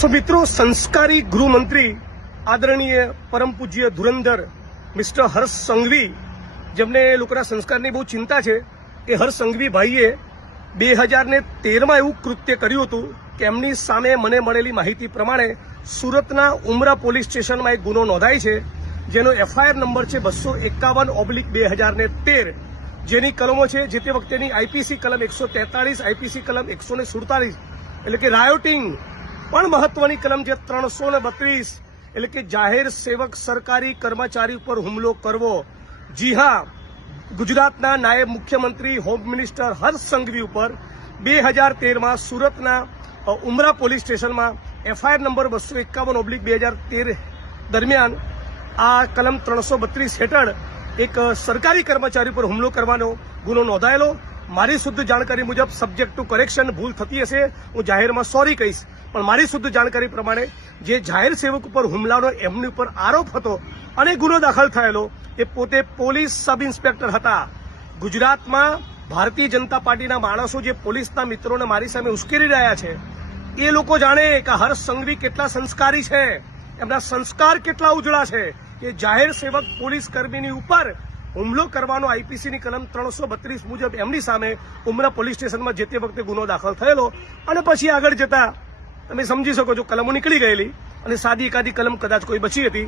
સો મિત્રો, સંસ્કારી ગૃહમંત્રી આદરણીય પરમ પૂજ્ય ધુરંધર મિસ્ટર હર્ષ સંઘવી, જેમને લોકોના સંસ્કારની બહુ ચિંતા છે કે હર્ષ સંઘવી ભાઈએ બે હજાર ને તેરમાં એવું કૃત્ય કર્યું હતું કે એમની સામે મને મળેલી માહિતી પ્રમાણે સુરતના ઉમરા પોલીસ સ્ટેશનમાં એક ગુનો નોંધાય છે, જેનો એફઆઈઆર નંબર છે બસો એકાવન ઓબ્લિક બે હજાર ને તેર. જેની કલમો છે જે તે વખતેની આઈપીસી કલમ એકસો તેતાળીસ, આઈપીસી કલમ એકસો ને સુડતાલીસ એટલે કે રાયોટિંગ પણ મહત્વની કલમ જે ત્રણસો બત્રીસ. એટલે કે જાહેર સેવક સરકારી કર્મચારી ઉપર હુમલો કરવો. જી હા, ગુજરાતના નાયબ મુખ્યમંત્રી, હોમ મિનિસ્ટર હર્ષ સંઘવી ઉપર બે હજાર તેરમાં સુરતના ઉમરા પોલીસ સ્ટેશનમાં એફઆઈઆર નંબર બસો એકાવન ઓબ્લિક બે હજાર તેર દરમિયાન આ કલમ ત્રણસો બત્રીસ હેઠળ એક સરકારી કર્મચારી પર હુમલો કરવાનો ગુનો નોંધાયેલો. મારી શુદ્ધ જાણકારી મુજબ સબ્જેક્ટ ટુ કરેક્શન ભૂલ થતી હશે. હું જાહેરમાં સોરી કહીશ. પણ મારી શુદ્ધ જાણકારી પ્રમાણે જે જાહેર સેવક ઉપર હુમલાનો એમની ઉપર આરોપ હતો અને ગુનો દાખલ થયેલો, એ પોતે પોલીસ સબ ઇન્સ્પેક્ટર હતા. ગુજરાતમાં ભારતીય જનતા પાર્ટીના માણસો જે પોલીસના મિત્રોને મારી સામે ઉશ્કેરી રહ્યા છે, એ લોકો જાણે કે હર્ષ સંઘવી કેટલા સંસ્કારી છે. એમના સંસ્કાર કેટલા ઉજળા છે કે જાહેર સેવક પોલીસ કર્મીની ઉપર હુમલો કરવાનો આઈપીસીની કલમ ત્રણસો બત્રીસ મુજબ એમની સામે ઉમરા પોલીસ સ્ટેશનમાં જે તે વખતે ગુનો દાખલ થયેલો અને પછી આગળ જતા તમે સમજી શકો છો, કલમો નીકળી ગયેલી અને સાદી એકાદી કલમ કદાચ કોઈ બચી હતી.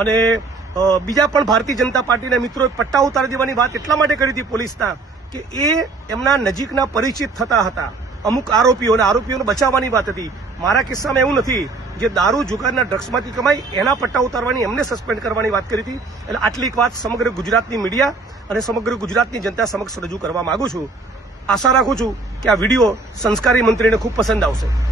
અને બીજા પણ ભારતીય જનતા પાર્ટીના મિત્રોએ પટ્ટા ઉતારી દેવાની વાત એટલા માટે કરી હતી પોલીસના કે એ એમના નજીકના પરિચિત થતા હતા. અમુક આરોપીઓને આરોપીઓને બચાવવાની વાત હતી. મારા કિસ્સામાં એવું નથી જે દારૂ, જુગારના ડ્રગ્સમાંથી કમાઈ, એના પટ્ટા ઉતારવાની એમને સસ્પેન્ડ કરવાની વાત કરી હતી. એટલે આટલી વાત સમગ્ર ગુજરાતની મીડિયા અને સમગ્ર ગુજરાતની જનતા સમક્ષ રજૂ કરવા માંગુ છું. આશા રાખું છું કે આ વીડિયો સંસ્કારી મંત્રીને ખૂબ પસંદ આવશે.